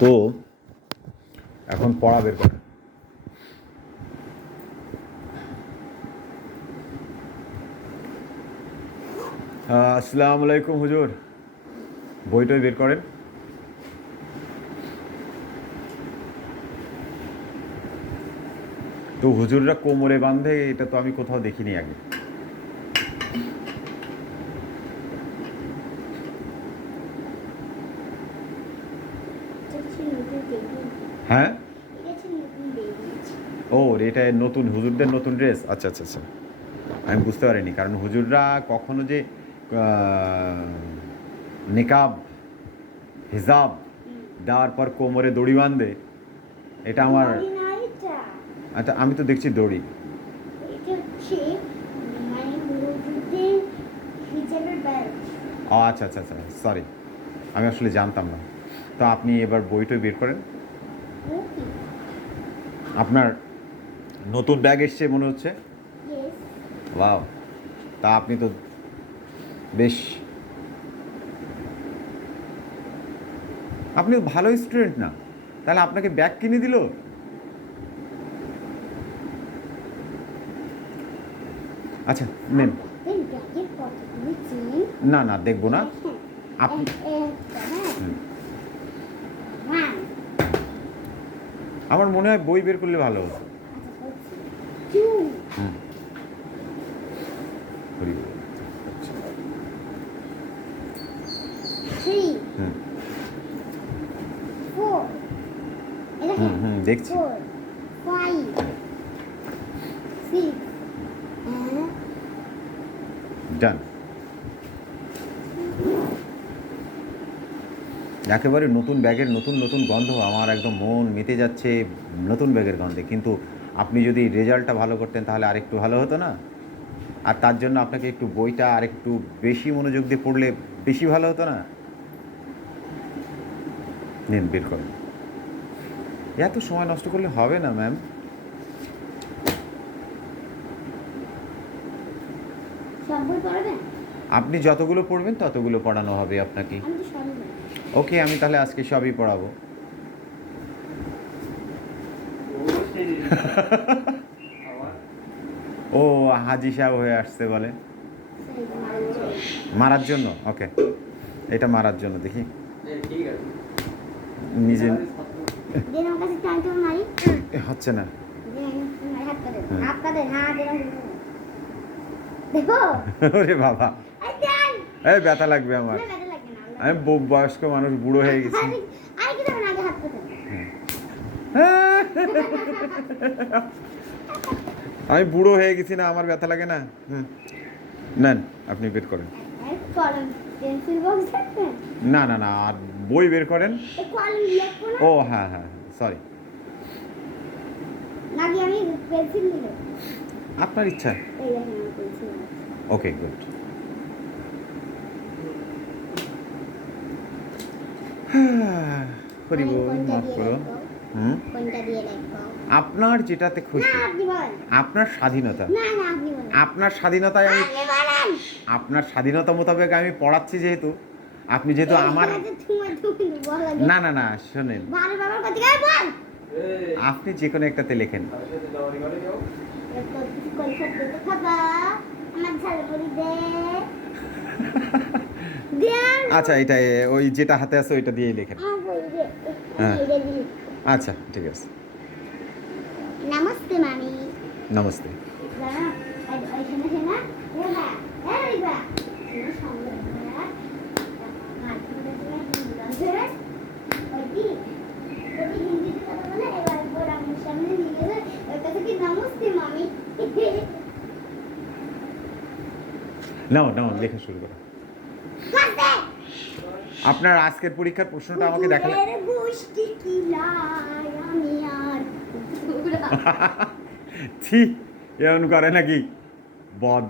তো এখন পড়া বের করে। আসসালামু আলাইকুম হুজুর। বইটই বের করেন। তো হুজুররা কোমরে বাঁধে, এটা তো আমি কোথাও দেখিনি আগে। হ্যাঁ? ও এটা নতুন হুজুরদের নতুন ড্রেস আচ্ছা আচ্ছা আচ্ছা। আমি বুঝতে পারিনি কারণ হুজুররা কখনো যে নিকাব হিজাব দেওয়ার পর কোমরে দড়ি বাঁধে এটা আমার আচ্ছা আমি তো দেখছি দড়ি। ও আচ্ছা আচ্ছা আচ্ছা সরি আমি আসলে জানতাম না। তো আপনি এবার বইটই বের করেন। আপনার নতুন ব্যাগ এসছে মনে হচ্ছে? ওয়াও তা আপনি তো বেশ আপনি ভালো স্টুডেন্ট না। তাহলে আপনাকে ব্যাগ কিনে দিল? আচ্ছা নেন না না দেখব না। আপনি আমার মনে হয় বই বের করলে ভালো হতো। হুম। হরি বল। আচ্ছা। Three, হুম four, হুম হুম দেখছি four, five, six, and ডান একেবারে নতুন ব্যাগের নতুন নতুন গন্ধ আমার একদম মন মেতে যাচ্ছে নতুন ব্যাগের গন্ধে। কিন্তু আপনি যদি রেজাল্টটা ভালো করতেন তাহলে আরেকটু ভালো হতো না? আর তার জন্য আপনাকে একটু বইটা আরেকটু বেশি মনোযোগ দিয়ে পড়লে বেশি ভালো হতো না? নিন বের করেন। এত সময় নষ্ট করলে হবে না ম্যাম। আপনি যতগুলো পড়বেন ততগুলো পড়ানো হবে আপনাকে। ওকে আমি তাহলে আজকে সবই পড়াবো। ও হাজি সাহেব হয়ে আসছে বলে। মারার জন্য। ওকে। এটা মারার জন্য দেখি। নিজে হচ্ছে না। হ্যাঁ। ওরে বাবা। এই ব্যথা লাগবে আমার। আমি বয়স্ক মানুষ বুড়ো হয়ে গেছি। আমি বুড়ো হয়ে গেছি না আমার ব্যথা লাগে না। নেন আপনি বের করেন। না? না না আর বই বের করেন। ও হ্যাঁ হ্যাঁ সরি। আপনার ইচ্ছা। ওকে গুড হরি বল মাফ করো হুম কোনটা দিয়ে লিখব আপনার যেটাতে খুশি আপনার স্বাধীনতা না না আপনি বলেন আপনার স্বাধীনতায় আমি আপনার স্বাধীনতা মোতাবেক আমি পড়াচ্ছি যেহেতু আপনি যেহেতু আমার না না না শোনেন আপনি যে কোনো একটাতে লেখেন আমার আচ্ছা এটা ওই যেটা হাতে আছে ওইটা দিয়েই লেখেন। হ্যাঁ। দিলি। আচ্ছা ঠিক আছে। নমস্তে মামি। নমস্তে। নাও নাও লেখা শুরু করো। আপনার আজকের পরীক্ষার প্রশ্নটা আমাকে দেখালে। ছি এমন করে নাকি বদ